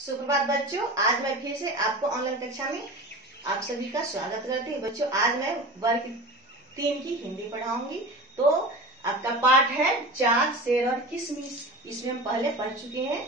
सुप्रभात बच्चों, आज मैं फिर से आपको ऑनलाइन कक्षा में आप सभी का स्वागत करती हूँ। बच्चों, आज मैं वर्ग 3 की हिंदी पढ़ाऊंगी। तो आपका पाठ है चांद, शेर और किशमिश। इसमें हम पहले पढ़ चुके हैं।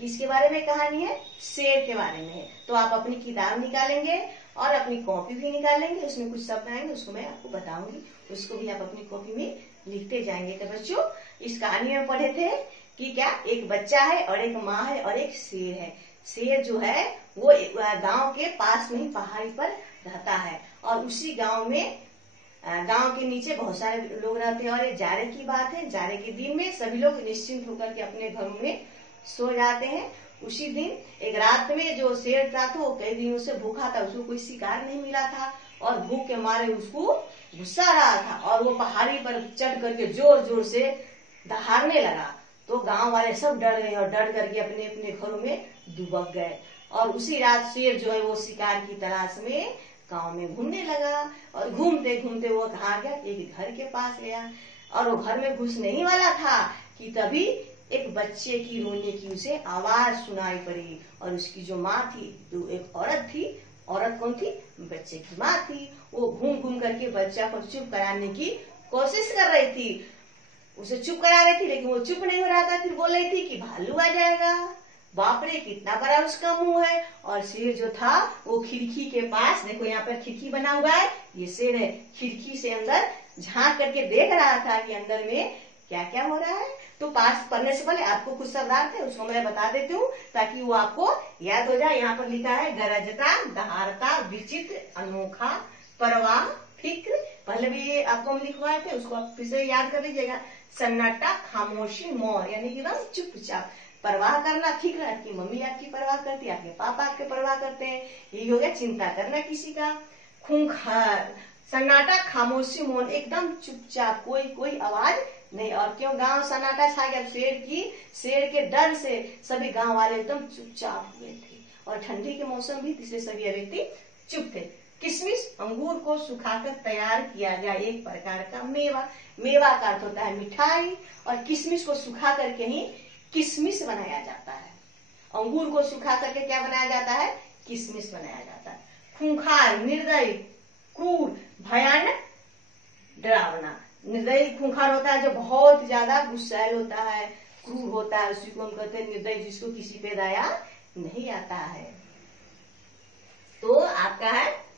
किसके बारे में कहानी है? शेर के बारे में है। तो आप अपनी किताब निकालेंगे और अपनी कॉपी भी निकालेंगे। उसमें कुछ शब्द आएंगे, उसको मैं आपको बताऊंगी, उसको भी आप अपनी कॉपी में लिखते जाएंगे। तो बच्चों, इस कहानी में पढ़े थे कि क्या एक बच्चा है और एक माँ है और एक शेर है। शेर जो है वो गांव के पास में ही पहाड़ी पर रहता है और उसी गांव में गांव के नीचे बहुत सारे लोग रहते हैं। और ये जाड़े की बात है। जाड़े के दिन में सभी लोग निश्चिंत होकर के अपने घरों में सो जाते हैं। उसी दिन एक रात में जो शेर था वो कई दिनों से भूखा था, उसको कोई शिकार नहीं मिला था और भूख के मारे उसको गुस्सा आ रहा था और वो पहाड़ी पर चढ़ करके जोर जोर से दहाड़ने लगा। तो गांव वाले सब डर गए और डर करके अपने अपने घरों में दुबक गए। और उसी रात शेर जो है वो शिकार की तलाश में गांव में घूमने लगा और घूमते घूमते वो कहाँ गया? एक घर के पास गया और वो घर में घुसने ही वाला था कि तभी एक बच्चे की रोने की उसे आवाज सुनाई पड़ी। और उसकी जो माँ थी, तो एक औरत थी। औरत कौन थी? बच्चे की माँ थी। वो घूम घूम करके बच्चा को चुप कराने की कोशिश कर रही थी, उसे चुप करा रही थी, लेकिन वो चुप नहीं हो रहा था। फिर बोल रही थी कि भालू आ जाएगा। बाप रे, कितना बड़ा उसका मुंह है। और शेर जो था वो खिड़की के पास, देखो यहाँ पर खिड़की बना हुआ है, ये शेर है। खिड़की से अंदर झांक करके देख रहा था कि अंदर में क्या क्या हो रहा है। तो पास पढ़ने से पहले आपको कुछ शब्दार्थ है, उसको मैं बता देती हूँ ताकि वो आपको याद हो जाए। यहाँ पर लिखा है गरजता, दहाड़ता, विचित्र, अनोखा, परवाह, फिक्र। पहले भी आपको हम लिखवाए थे, उसको आप फिर से याद कर लीजिएगा। सन्नाटा, खामोशी, मौन, यानी कि एकदम चुपचाप। परवाह करना, फिक्र, आपकी मम्मी आपकी परवाह करती है, आपके पापा आपके परवाह करते हैं, यही हो गया चिंता करना किसी का। खूंखार, सन्नाटा, खामोशी, मौन, एकदम चुपचाप, कोई कोई आवाज नहीं। और क्यों गांव सन्नाटा छा गया? शेर के डर से सभी गांव वाले एकदम चुपचाप हुए थे और ठंडी के मौसम भी, इसलिए सभी व्यक्ति चुप थे। किशमिश, अंगूर को सुखाकर तैयार किया गया एक प्रकार का मेवा। मेवा का अर्थ होता है मिठाई और किशमिश को सुखा करके ही किशमिश बनाया जाता है। अंगूर को सुखा करके क्या बनाया जाता है? किशमिश बनाया जाता है। खूंखार, निर्दयी, क्रूर, भयानक, डरावना। निर्दयी खूंखार होता है जो बहुत ज्यादा गुस्सैल होता है, क्रूर होता है, उसी को हम कहते हैं निर्दयी, जिसको किसी पे दया नहीं आता है। तो आपका है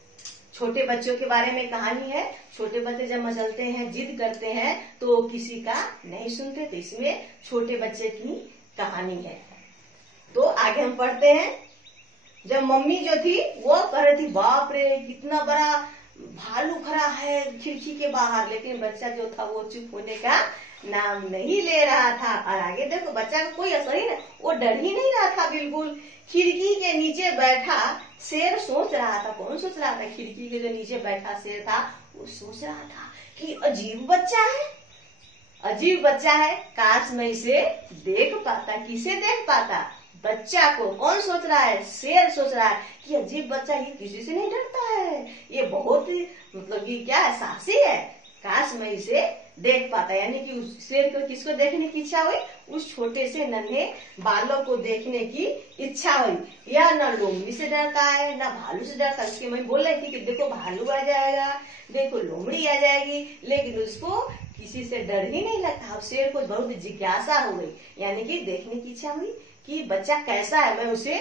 छोटे बच्चों के बारे में कहानी है। छोटे बच्चे जब मचलते हैं, जिद करते हैं, तो किसी का नहीं सुनते। तो इसमें छोटे बच्चे की कहानी है। तो आगे हम पढ़ते हैं। जब मम्मी जो थी वो कह रही थी, बाप रे कितना बड़ा भालू खड़ा है खिड़की के बाहर, लेकिन बच्चा जो था वो चुप होने का नाम नहीं ले रहा था। और आगे देखो, बच्चा को कोई असर ही नहीं, वो डर ही नहीं रहा था बिल्कुल। खिड़की के नीचे बैठा शेर सोच रहा था। कौन सोच रहा था? खिड़की के जो नीचे बैठा शेर था वो सोच रहा था कि अजीब बच्चा है, अजीब बच्चा है, काश मैं इसे देख पाता। किसे देख पाता? बच्चा को। कौन सोच रहा है? शेर सोच रहा है कि अजीब बच्चा, ये किसी से नहीं डरता है, ये बहुत ही मतलब कि क्या है, साहसी है, काश मैं इसे देख पाता। यानी कि उस शेर को किसको देखने की इच्छा हुई? उस छोटे से नन्हे बालक को देखने की इच्छा हुई। यह न लोमड़ी से डरता है न भालू से डरता है। उसकी मम्मी बोल रही थी कि देखो भालू आ जाएगा, देखो लोमड़ी आ जाएगी, लेकिन उसको किसी से डर ही नहीं लगता। अब शेर को बहुत जिज्ञासा हो गई, यानी कि देखने की इच्छा हुई कि बच्चा कैसा है, मैं उसे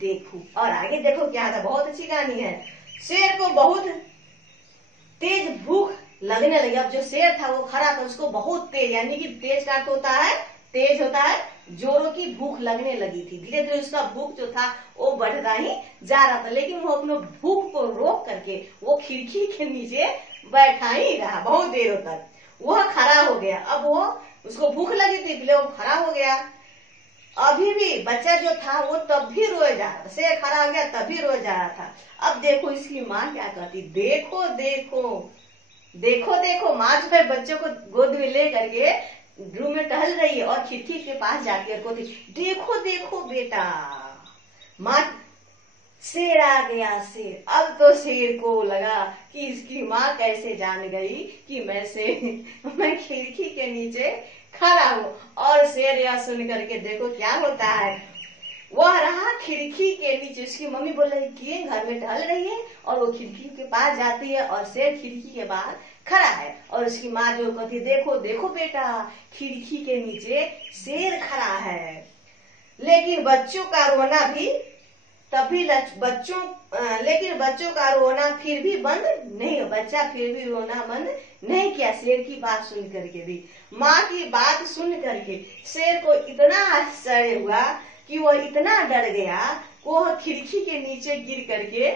देखूं। और आगे देखो क्या था, बहुत अच्छी कहानी है। शेर को बहुत तेज भूख लगने लगी। अब जो शेर था वो खड़ा था, उसको बहुत तेज, यानी कि तेज का अर्थ होता है, तेज होता है जोरों की भूख लगने लगी थी। धीरे धीरे उसका भूख जो था वो बढ़ता ही जा रहा था, लेकिन वो अपने भूख को रोक करके वो खिड़की के नीचे बैठा ही रहा बहुत देर तक। वह खड़ा हो गया। अब वो, उसको भूख लगी थी, इसलिए वो खड़ा हो गया। अभी भी बच्चा जो था वो तब भी रोए जा रहा था। शेर खड़ा हो गया तब भी रोए जा रहा था। अब देखो इसकी माँ क्या कहती, देखो देखो देखो देखो। माँ जो है बच्चों को गोद में ले करके रूम में टहल रही है और खिड़की के पास जाती है और कहती, देखो देखो बेटा। माँ, शेर आ गया शेर। अब तो शेर को लगा कि इसकी माँ कैसे जान गई कि मैं खिड़की के नीचे खड़ा हूँ। और शेर यह सुन करके देखो क्या होता है, वह रहा खिड़की के नीचे, उसकी मम्मी बोल रही कि घर में टहल रही है और वो खिड़की के पास जाती है और शेर खिड़की के बाहर खड़ा है और उसकी माँ जो कहती देखो देखो बेटा, खिड़की के नीचे शेर खड़ा है। लेकिन बच्चों का रोना भी लेकिन बच्चों का रोना फिर भी बंद नहीं, बच्चा फिर भी रोना बंद नहीं किया शेर की बात सुन करके भी। माँ की बात सुन करके शेर को इतना आश्चर्य हुआ कि वो इतना डर गया, वो खिड़की के नीचे गिर करके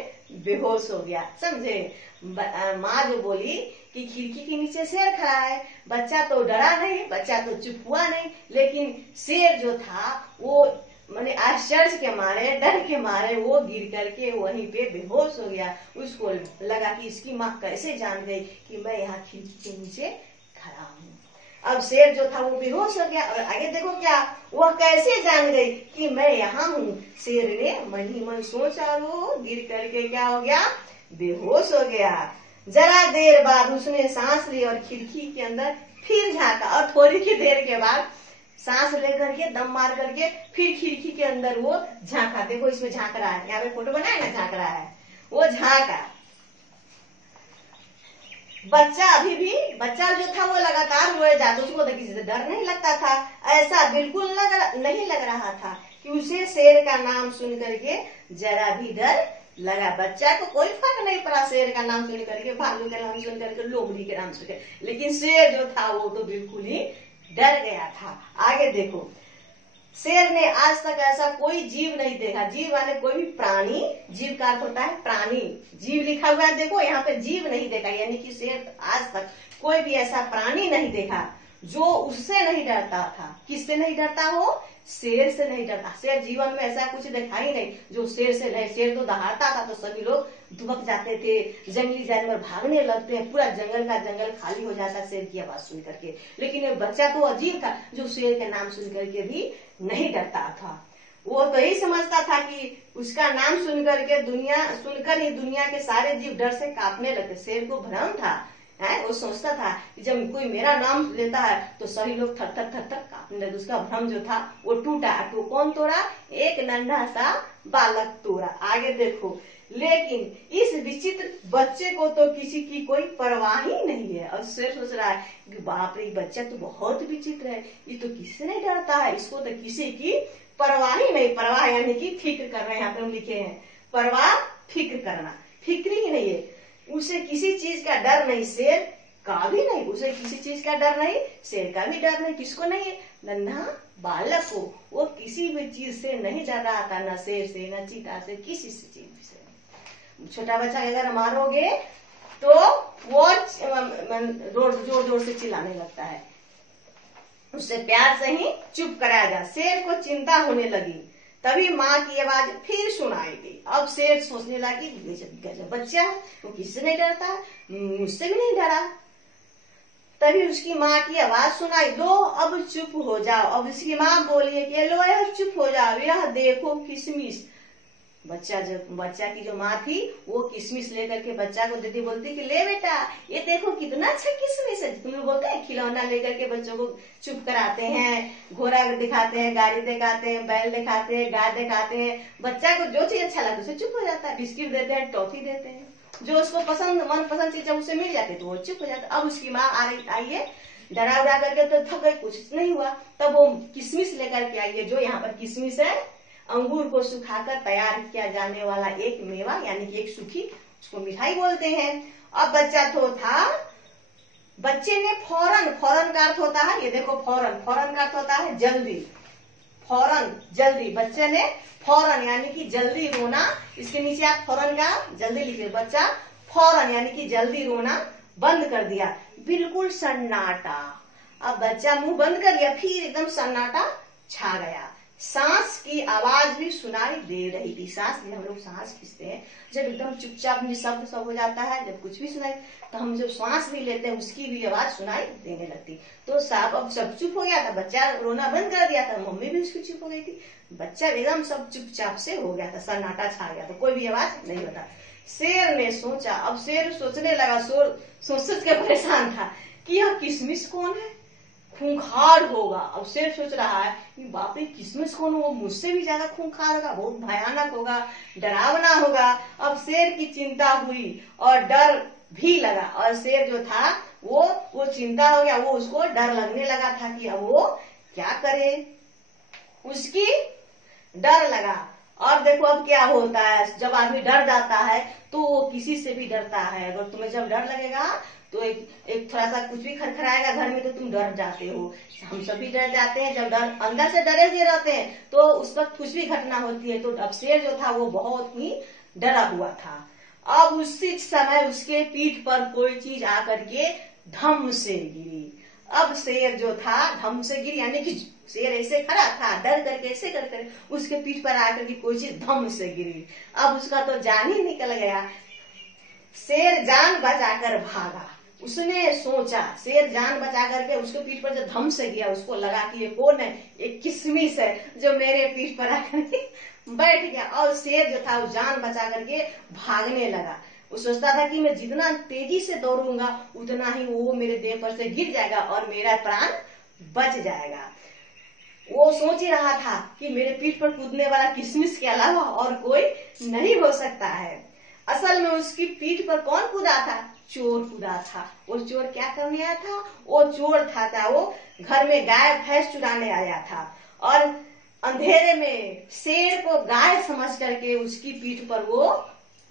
बेहोश हो गया। समझे? माँ जो बोली कि खिड़की के नीचे शेर खड़ा है, बच्चा तो डरा नहीं, बच्चा तो चुप हुआ नहीं, लेकिन शेर जो था वो माने आश्चर्य के मारे, डर के मारे वो गिर करके वहीं पे बेहोश हो गया। उसको लगा कि इसकी माँ कैसे जान गई कि मैं यहाँ खिड़की के नीचे खड़ा हूँ। अब शेर जो था वो बेहोश हो गया और आगे देखो क्या, वह कैसे जान गई कि मैं यहाँ हूँ। शेर ने मन ही मन सोचा और वो गिर करके क्या हो गया, बेहोश हो गया। जरा देर बाद उसने सांस ली और खिड़की के अंदर फिर झांका और थोड़ी की देर के बाद सांस लेकर के दम मार करके फिर खिड़की के अंदर वो झांका। देखो इसमें झांक रहा है, यहाँ पे फोटो बनाया ना, झांक रहा है, वो झांका। बच्चा जो था वो लगातार रोए जाता, उसको तो किसी से डर नहीं लगता था, ऐसा बिल्कुल नहीं लग रहा था कि उसे शेर का नाम सुन करके जरा भी डर लगा। बच्चा को कोई फर्क नहीं पड़ा शेर का नाम सुन करके, भालू का नाम सुन करके, लोमड़ी के नाम सुन करके, लेकिन शेर जो था वो तो बिल्कुल ही डर गया था। आगे देखो, शेर ने आज तक ऐसा कोई जीव नहीं देखा। जीव वाले कोई भी प्राणी, जीव का अर्थ होता है प्राणी, जीव लिखा हुआ है, देखो यहाँ पे जीव नहीं देखा, यानी कि शेर आज तक कोई भी ऐसा प्राणी नहीं देखा जो उससे नहीं डरता था। किससे नहीं डरता हो? शेर से नहीं डरता। शेर जीवन में ऐसा कुछ देखा ही नहीं जो शेर से नहीं। शेर तो दहाड़ता था तो सभी लोग दुबक जाते थे, जंगली जानवर भागने लगते हैं, पूरा जंगल का जंगल खाली हो जाता शेर की आवाज सुन करके। लेकिन एक बच्चा तो अजीब था जो शेर के नाम सुन करके भी नहीं डरता था। वो तो यही समझता था कि उसका नाम सुनकर ही दुनिया के सारे जीव डर से कांपने लगते। शेर को भ्रम था, वो सोचता था कि जब कोई मेरा नाम लेता है तो सभी लोग थर थर कांपने लगे। उसका भ्रम जो था वो टूटा। तो कौन तोड़ा? एक नन्हा सा बालक तोड़ा। आगे देखो, लेकिन इस विचित्र बच्चे को तो किसी की कोई परवाह ही नहीं है। और शेर सोच रहा है कि बाप रे, बच्चा तो बहुत विचित्र है, ये तो किससे नहीं डरता है, इसको तो किसी की परवाह ही नहीं। परवाह यानी कि फिक्र करना, यहाँ पे हम लिखे हैं परवाह, फिक्र करना, फिक्र ही नहीं है। उसे किसी चीज का डर नहीं, शेर का भी नहीं, उसे किसी चीज का डर नहीं, शेर का भी डर नहीं। किसको नहीं है? नन्हा बालक को। वो किसी भी चीज से नहीं डर रहा था, न शेर से, न चीता से, किसी से चीज से। छोटा बच्चा अगर मारोगे तो वो जोर जोर से चिल्लाने लगता है, उससे प्यार से ही चुप कराया जा। शेर को चिंता होने लगी, तभी माँ की आवाज फिर सुनाई दी। अब शेर सोचने लगी, गजब बच्चा है, वो किससे नहीं डरता, मुझसे भी नहीं डरा। तभी उसकी माँ की आवाज सुनाई, लो अब चुप हो जाओ। अब उसकी माँ बोली कि लो यार चुप हो जाओ, यह देखो किशमिश। बच्चा की जो माँ थी वो किशमिश लेकर के बच्चा को देती, बोलती कि ले बेटा, ये देखो कितना अच्छा किशमिश है। तुम लोग बोलते हैं खिलौना लेकर के बच्चों को चुप कराते हैं, घोड़ा दिखाते हैं, गाड़ी दिखाते हैं, बैल दिखाते हैं, गाय दिखाते हैं। बच्चा को जो चीज अच्छा लगता है उसे चुप हो जाता है। बिस्किट देते हैं, टॉफी देते हैं, जो उसको मनपसंद चीज उसे मिल जाती है तो वो चुप हो जाता है। अब उसकी माँ आई है डरा उड़ा करके, तो थक गई, कुछ नहीं हुआ। तब वो किशमिश लेकर के आई है, जो यहाँ पर किशमिश है अंगूर को सुखाकर तैयार किया जाने वाला एक मेवा, यानी कि एक सूखी, उसको मिठाई बोलते हैं। अब बच्चा तो था, बच्चे ने फौरन का अर्थ होता है, ये देखो फौरन का अर्थ होता है जल्दी, जल्दी। बच्चे ने फौरन यानी कि जल्दी रोना, इसके नीचे आप फौरन का जल्दी लिखिए। बच्चा फौरन यानी कि जल्दी रोना बंद कर दिया, बिल्कुल सन्नाटा। अब बच्चा मुंह बंद कर दिया, फिर एकदम सन्नाटा छा गया। सांस की आवाज भी सुनाई दे रही थी। सांस में हम लोग सांस खींचते हैं जब एकदम चुपचाप निशब्द सब हो जाता है, जब कुछ भी सुनाई, तो हम जो सांस भी लेते हैं उसकी भी आवाज सुनाई देने लगती। तो साहब अब सब चुप हो गया था, बच्चा रोना बंद कर दिया था, मम्मी भी उसकी चुप हो गई थी, बच्चा एकदम सब चुपचाप से हो गया था, सन्नाटा छा गया था, कोई भी आवाज नहीं होता। शेर ने सोचा, अब शेर सोचने लगा, सोच के परेशान था कि यह किशमिश कौन है, खूंखार होगा। अब शेर सोच रहा है कि बाप रे किसमिस कौन, वो मुझसे भी ज्यादा खूंखार होगा, बहुत भयानक होगा, डरावना होगा। अब शेर की चिंता हुई और डर भी लगा, और शेर जो था वो चिंता हो गया, वो उसको डर लगने लगा था कि अब वो क्या करे, उसकी डर लगा। और देखो अब क्या होता है, जब आदमी डर जाता है तो वो किसी से भी डरता है। अगर तुम्हें जब डर लगेगा तो एक थोड़ा सा कुछ भी खरखराएगा घर में तो तुम डर जाते हो। हम सभी डर जाते हैं, जब डर अंदर से डरे हुए रहते हैं तो उस वक्त कुछ भी घटना होती है। तो अब शेर जो था वो बहुत ही डरा हुआ था। अब उसी समय उसके पीठ पर कोई चीज आकर के धम से गिरी। अब शेर जो था धम से गिरी, यानी कि शेर ऐसे खड़ा था, डर करके ऐसे करके उसके पीठ पर आकर के कोई चीज धम से गिरी। अब उसका तो जान ही निकल गया। शेर जान बचाकर भागा। उसने सोचा, शेर जान बचा करके उसके पीठ पर जब धम से गया, उसको लगा कि ये कौन है, एक किसमिस है जो मेरे पीठ पर आकर के बैठ गया। और शेर जो था वो जान बचा करके भागने लगा। वो सोचता था कि मैं जितना तेजी से दौड़ूंगा उतना ही वो मेरे देह पर से गिर जाएगा और मेरा प्राण बच जाएगा। वो सोच ही रहा था कि मेरे पीठ पर कूदने वाला किसमिस के अलावा और कोई नहीं हो सकता है। असल में उसकी पीठ पर कौन कूदा था? चोर कूदा था। वो चोर क्या करने आया था? वो चोर था वो घर में गाय भैंस चुराने आया था, और अंधेरे में शेर को गाय समझ करके उसकी पीठ पर वो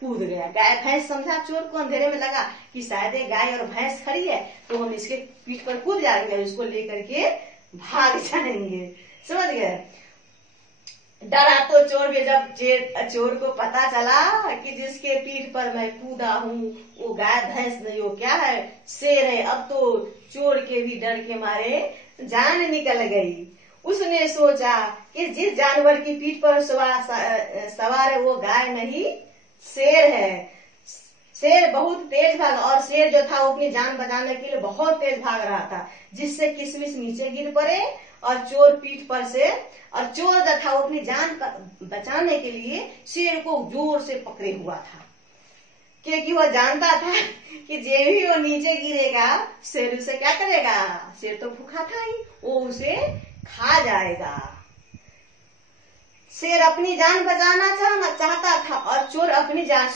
कूद गया। गाय भैंस समझा चोर को, अंधेरे में लगा कि शायद ये गाय और भैंस खड़ी है तो हम इसके पीठ पर कूद जाएंगे, उसको लेकर के भाग जाएंगे। समझ गए? डरा तो चोर भी, जब चोर को पता चला कि जिसके पीठ पर मैं कूदा हूँ वो गाय भैंस नहीं, वो क्या है, शेर है। अब तो चोर के भी डर के मारे जान निकल गई। उसने सोचा कि जिस जानवर की पीठ पर सवार है वो गाय नहीं शेर है। शेर बहुत तेज भागा, और शेर जो था वो अपनी जान बचाने के लिए बहुत तेज भाग रहा था, जिससे किसमिस नीचे गिर पड़े और चोर पीठ पर से, और चोर जो था वो अपनी जान बचाने के लिए शेर को जोर से पकड़े हुआ था, क्योंकि वह जानता था कि जब भी वो नीचे गिरेगा शेर उसे क्या करेगा, शेर तो भूखा था ही, वो उसे खा जाएगा। शेर अपनी जान बचाना चाहता था और चोर अपनी जान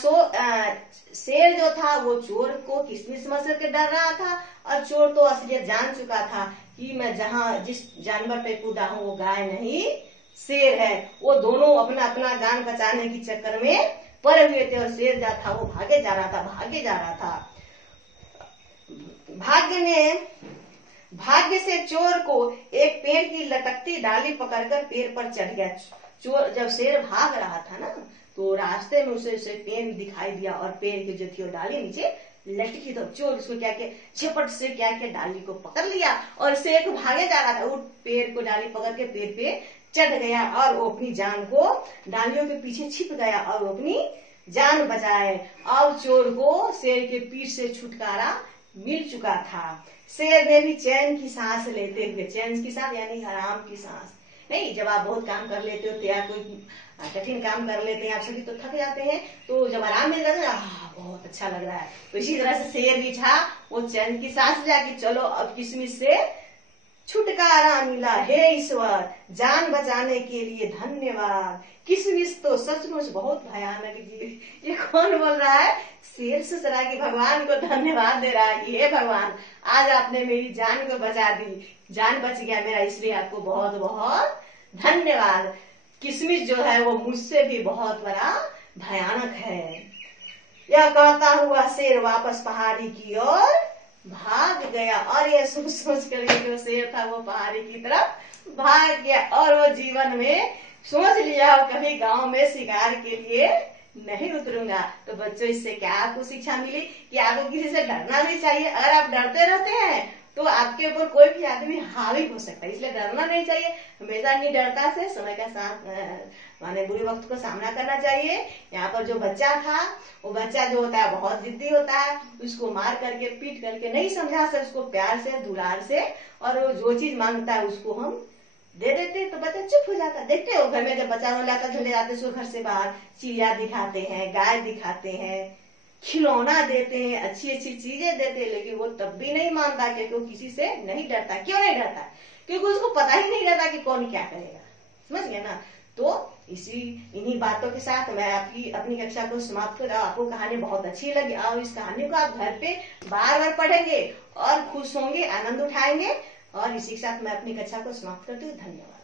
शेर जो था वो चोर को किसमिस समझ करके डर रहा था, और चोर तो असलियत जान चुका था कि मैं जिस जानवर पे कूदा हूँ वो गाय नहीं शेर है। वो दोनों अपना अपना जान बचाने की चक्कर में पड़े हुए थे, और शेर जो था वो भागे जा रहा था। भाग्य से चोर को एक पेड़ की लटकती डाली पकड़कर पेड़ पर चढ़ गया। चोर जब शेर भाग रहा था ना तो रास्ते में उसे पेड़ दिखाई दिया, और पेड़ की जो थी वो डाली नीचे लटकी, तो चोर उसको क्या किया, झपट से क्या किया, डाली को पकड़ लिया और शेर को भागे जा रहा था। वो पेड़ को डाली पकड़ के पेड़ पे चढ़ गया और वो अपनी जान को डालियों के पीछे छिप गया और वो अपनी जान बचाए। अब चोर को शेर के पीठ से छुटकारा मिल चुका था। शेर ने भी चैन की सांस लेते हुए, चैन की सांस यानी आराम की सांस नहीं, जब आप बहुत काम कर लेते हो या कोई कठिन काम कर लेते हैं आप सभी तो थक जाते हैं, तो जब आराम मिल रहा है बहुत अच्छा लग रहा है। तो इसी तरह से शेर भी था, वो चैन की सांस जाके चलो अब किसमिस से छुटकारा मिला। हे ईश्वर, जान बचाने के लिए धन्यवाद। किसमिस तो सचमुच बहुत भयानक जीव। ये कौन बोल रहा है? शेर सोच रहा है कि भगवान को धन्यवाद दे रहा है कि हे भगवान, आज आपने मेरी जान को बचा दी, जान बच गया मेरा, इसलिए आपको बहुत बहुत धन्यवाद। किसमिस जो है वो मुझसे भी बहुत बड़ा भयानक है। यह कहता हुआ शेर वापस पहाड़ी की ओर भाग गया, और यह सोच कर जो शेर था वो पहाड़ी की तरफ भाग गया, और वो जीवन में सोच लिया कभी गांव में शिकार के लिए नहीं उतरूंगा। तो बच्चों, इससे क्या आपको शिक्षा मिली कि आपको किसी से डरना नहीं चाहिए। अगर आप डरते रहते हैं तो आपके ऊपर कोई भी आदमी हावी हो सकता है, इसलिए डरना नहीं चाहिए। हमेशा निडरता से समय का साथ माने बुरे वक्त को सामना करना चाहिए। यहाँ पर जो बच्चा था, वो बच्चा जो होता है बहुत जिद्दी होता है, उसको मार करके पीट करके नहीं समझा सकते, उसको प्यार से दुलार से, और वो जो चीज मांगता है उसको हम दे देते तो बच्चा चुप हो जाता। देखते हो घर में जब बच्चा रोलाता चले जाते उसको घर से बाहर चिड़िया दिखाते हैं, गाय दिखाते हैं, खिलौना देते हैं, अच्छी अच्छी चीजें देते हैं, लेकिन वो तब भी नहीं मानता, क्योंकि वो किसी से नहीं डरता। क्यों नहीं डरता? क्योंकि उसको पता ही नहीं रहता कि कौन क्या करेगा। समझ गए ना? तो इन्हीं बातों के साथ मैं आपकी अपनी कक्षा को समाप्त कर रहा हूं। आपको कहानी बहुत अच्छी लगी और इस कहानी को आप घर पे बार बार पढ़ेंगे और खुश होंगे, आनंद उठाएंगे। और इसी के साथ मैं अपनी कक्षा को समाप्त करती हूँ। धन्यवाद।